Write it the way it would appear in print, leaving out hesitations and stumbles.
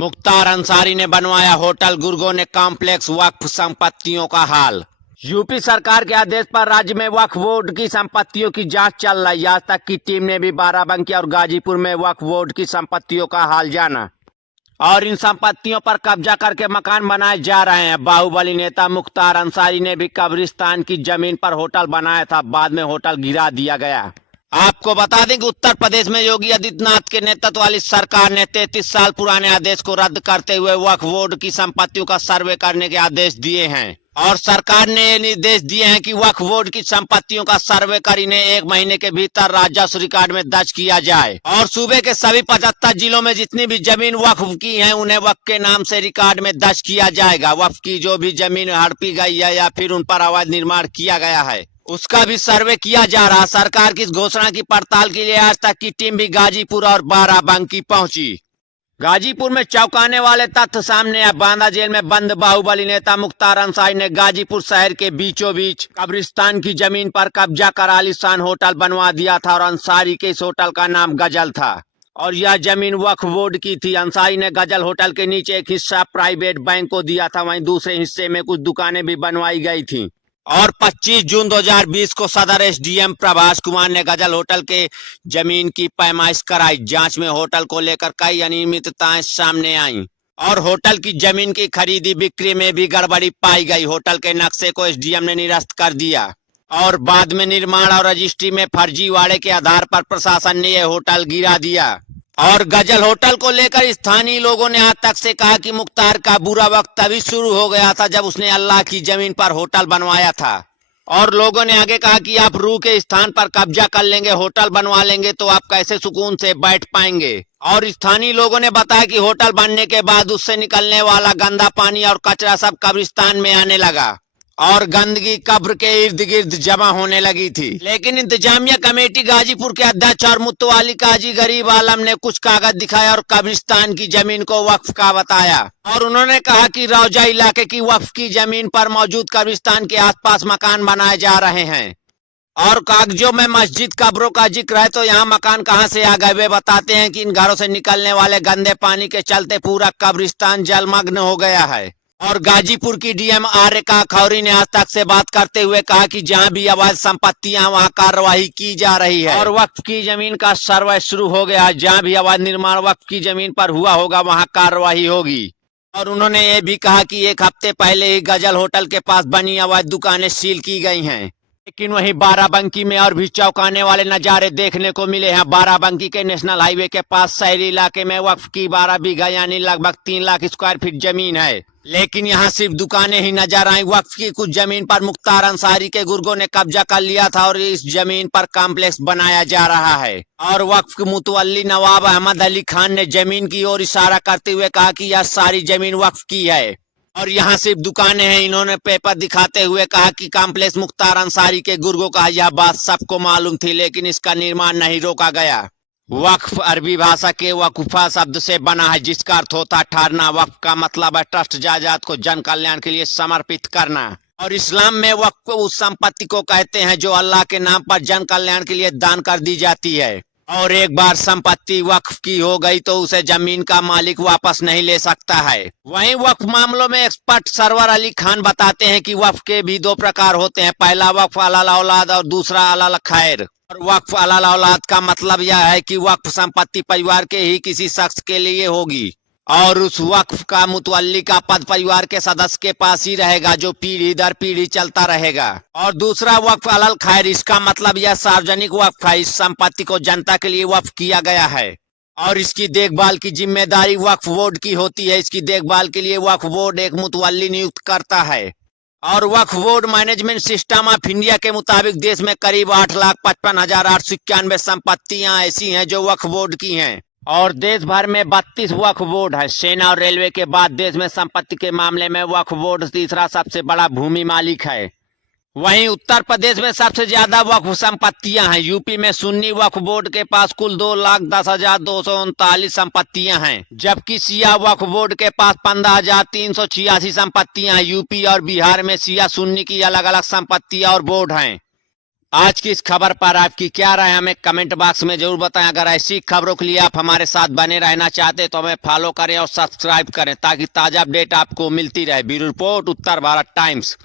मुख्तार अंसारी ने बनवाया होटल, गुर्गों ने कॉम्प्लेक्स, वक्फ संपत्तियों का हाल। यूपी सरकार के आदेश पर राज्य में वक्फ बोर्ड की संपत्तियों की जांच चल रही। आज तक की टीम ने भी बाराबंकी और गाजीपुर में वक्फ बोर्ड की संपत्तियों का हाल जाना और इन संपत्तियों पर कब्जा करके मकान बनाए जा रहे हैं। बाहुबली नेता मुख्तार अंसारी ने भी कब्रिस्तान की जमीन पर होटल बनाया था, बाद में होटल गिरा दिया गया। आपको बता दें कि उत्तर प्रदेश में योगी आदित्यनाथ के नेतृत्व वाली सरकार ने 33 साल पुराने आदेश को रद्द करते हुए वक्फ बोर्ड की संपत्तियों का सर्वे करने के आदेश दिए हैं और सरकार ने निर्देश दिए हैं कि वक्फ बोर्ड की संपत्तियों का सर्वे कर इन्हें 1 महीने के भीतर राजस्व रिकॉर्ड में दर्ज किया जाए और सूबे के सभी 75 जिलों में जितनी भी जमीन वक्फ की है उन्हें वक्फ के नाम से रिकॉर्ड में दर्ज किया जाएगा। वक्फ की जो भी जमीन हड़पी गई है या फिर उन पर अवैध निर्माण किया गया है उसका भी सर्वे किया जा रहा। सरकार की इस घोषणा की पड़ताल के लिए आज तक की टीम भी गाजीपुर और बाराबंकी पहुंची। गाजीपुर में चौंकाने वाले तथ्य सामने आए। बांदा जेल में बंद बाहुबली नेता मुख्तार अंसारी ने गाजीपुर शहर के बीचों बीच कब्रिस्तान की जमीन पर कब्जा कर आलीशान होटल बनवा दिया था और अंसारी के इस होटल का नाम गजल था और यह जमीन वक्फ बोर्ड की थी। अंसारी ने गजल होटल के नीचे एक हिस्सा प्राइवेट बैंक को दिया था, वहीं दूसरे हिस्से में कुछ दुकानें भी बनवाई गई थी और 25 जून 2020 को सदर एसडीएम प्रभास कुमार ने गजल होटल के जमीन की पैमाइश कराई। जांच में होटल को लेकर कई अनियमितताएं सामने आईं और होटल की जमीन की खरीदी बिक्री में भी गड़बड़ी पाई गई। होटल के नक्शे को एसडीएम ने निरस्त कर दिया और बाद में निर्माण और रजिस्ट्री में फर्जीवाड़े के आधार पर प्रशासन ने यह होटल गिरा दिया। और गजल होटल को लेकर स्थानीय लोगों ने आज तक से कहा कि मुख्तार का बुरा वक्त तभी शुरू हो गया था जब उसने अल्लाह की जमीन पर होटल बनवाया था। और लोगों ने आगे कहा कि आप रूह के स्थान पर कब्जा कर लेंगे, होटल बनवा लेंगे तो आप कैसे सुकून से बैठ पाएंगे। और स्थानीय लोगों ने बताया कि होटल बनने के बाद उससे निकलने वाला गंदा पानी और कचरा सब कब्रिस्तान में आने लगा और गंदगी कब्र के इर्द गिर्द जमा होने लगी थी। लेकिन इंतजामिया कमेटी गाजीपुर के अध्यक्ष और मुतवाली काजी गरीब आलम ने कुछ कागज दिखाया और कब्रिस्तान की जमीन को वक्फ का बताया और उन्होंने कहा कि रौजा इलाके की वक्फ की जमीन पर मौजूद कब्रिस्तान के आसपास मकान बनाए जा रहे हैं और कागजों में मस्जिद कब्रों का जिक्र है, तो यहाँ मकान कहाँ से आ गए। वे बताते हैं कि इन घरों से निकलने वाले गंदे पानी के चलते पूरा कब्रिस्तान जलमग्न हो गया है। और गाजीपुर की डीएम आर्यका खौरी ने आज तक से बात करते हुए कहा कि जहां भी अवैध संपत्तियां वहां कार्रवाई की जा रही है और वक्फ की जमीन का सर्वे शुरू हो गया। जहां भी अवैध निर्माण वक्फ की जमीन पर हुआ होगा वहां कार्रवाई होगी। और उन्होंने ये भी कहा कि 1 हफ्ते पहले ही गजल होटल के पास बनी अवैध दुकानें सील की गई हैं। लेकिन वहीं बाराबंकी में और भी चौंकाने वाले नजारे देखने को मिले हैं। बाराबंकी के नेशनल हाईवे के पास शहरी इलाके में वक्फ की 12 बीघा यानी लगभग 3 लाख स्क्वायर फीट जमीन है, लेकिन यहाँ सिर्फ दुकानें ही नजर आई। वक्फ की कुछ जमीन पर मुख्तार अंसारी के गुर्गों ने कब्जा कर लिया था और इस जमीन पर कॉम्प्लेक्स बनाया जा रहा है। और वक्फ के मुतवल्ली नवाब अहमद अली खान ने जमीन की ओर इशारा करते हुए कहा कि यह सारी जमीन वक्फ की है और यहाँ सिर्फ दुकानें हैं। इन्होंने पेपर दिखाते हुए कहा कि कॉम्प्लेक्स मुख्तार अंसारी के गुर्गों का। यह बात सबको मालूम थी, लेकिन इसका निर्माण नहीं रोका गया। वक्फ अरबी भाषा के वकुफा शब्द से बना है, जिसका अर्थ होता है ठहरना। वक्फ का मतलब है ट्रस्ट जायदाद को जन कल्याण के लिए समर्पित करना और इस्लाम में वक्फ उस संपत्ति को कहते हैं जो अल्लाह के नाम पर जन कल्याण के लिए दान कर दी जाती है और एक बार संपत्ति वक्फ की हो गई तो उसे जमीन का मालिक वापस नहीं ले सकता है। वहीं वक्फ मामलों में एक्सपर्ट सरवर अली खान बताते हैं कि वक्फ के भी 2 प्रकार होते हैं। पहला वक्फ अलाल औलाद और दूसरा अलाल खैर। और वक्फ अलाल औलाद का मतलब यह है कि वक्फ संपत्ति परिवार के ही किसी शख्स के लिए होगी और उस वक्फ का मुतवल्ली का पद परिवार के सदस्य के पास ही रहेगा, जो पीढ़ी दर पीढ़ी चलता रहेगा। और दूसरा वक्फ अलल खैर, इसका मतलब यह सार्वजनिक वक्फ है। इस संपत्ति को जनता के लिए वक्फ किया गया है और इसकी देखभाल की जिम्मेदारी वक्फ बोर्ड की होती है। इसकी देखभाल के लिए वक्फ बोर्ड एक मुतवल्ली नियुक्त करता है और Waqf board management system of India के मुताबिक देश में करीब 8,55,891 संपत्तियां ऐसी हैं जो वक्फ बोर्ड की हैं और देश भर में 32 वक्फ बोर्ड है। सेना और रेलवे के बाद देश में संपत्ति के मामले में वक्फ बोर्ड तीसरा सबसे बड़ा भूमि मालिक है। वहीं उत्तर प्रदेश में सबसे ज्यादा वक्फ संपत्तियां हैं। यूपी में सुन्नी वक्फ बोर्ड के पास कुल 2,10,239 संपत्तियां हैं, जबकि शिया वक्फ बोर्ड के पास 15,386 संपत्तियां हैं। यूपी और बिहार में शिया सुन्नी की अलग अलग संपत्तियां और बोर्ड हैं। आज की इस खबर पर आपकी क्या राय हमें कमेंट बॉक्स में जरूर बताएं। अगर ऐसी खबरों के लिए आप हमारे साथ बने रहना चाहते तो हमें फॉलो करें और सब्सक्राइब करें ताकि ताजा अपडेट आपको मिलती रहे। ब्यूरो रिपोर्ट, उत्तर भारत टाइम्स।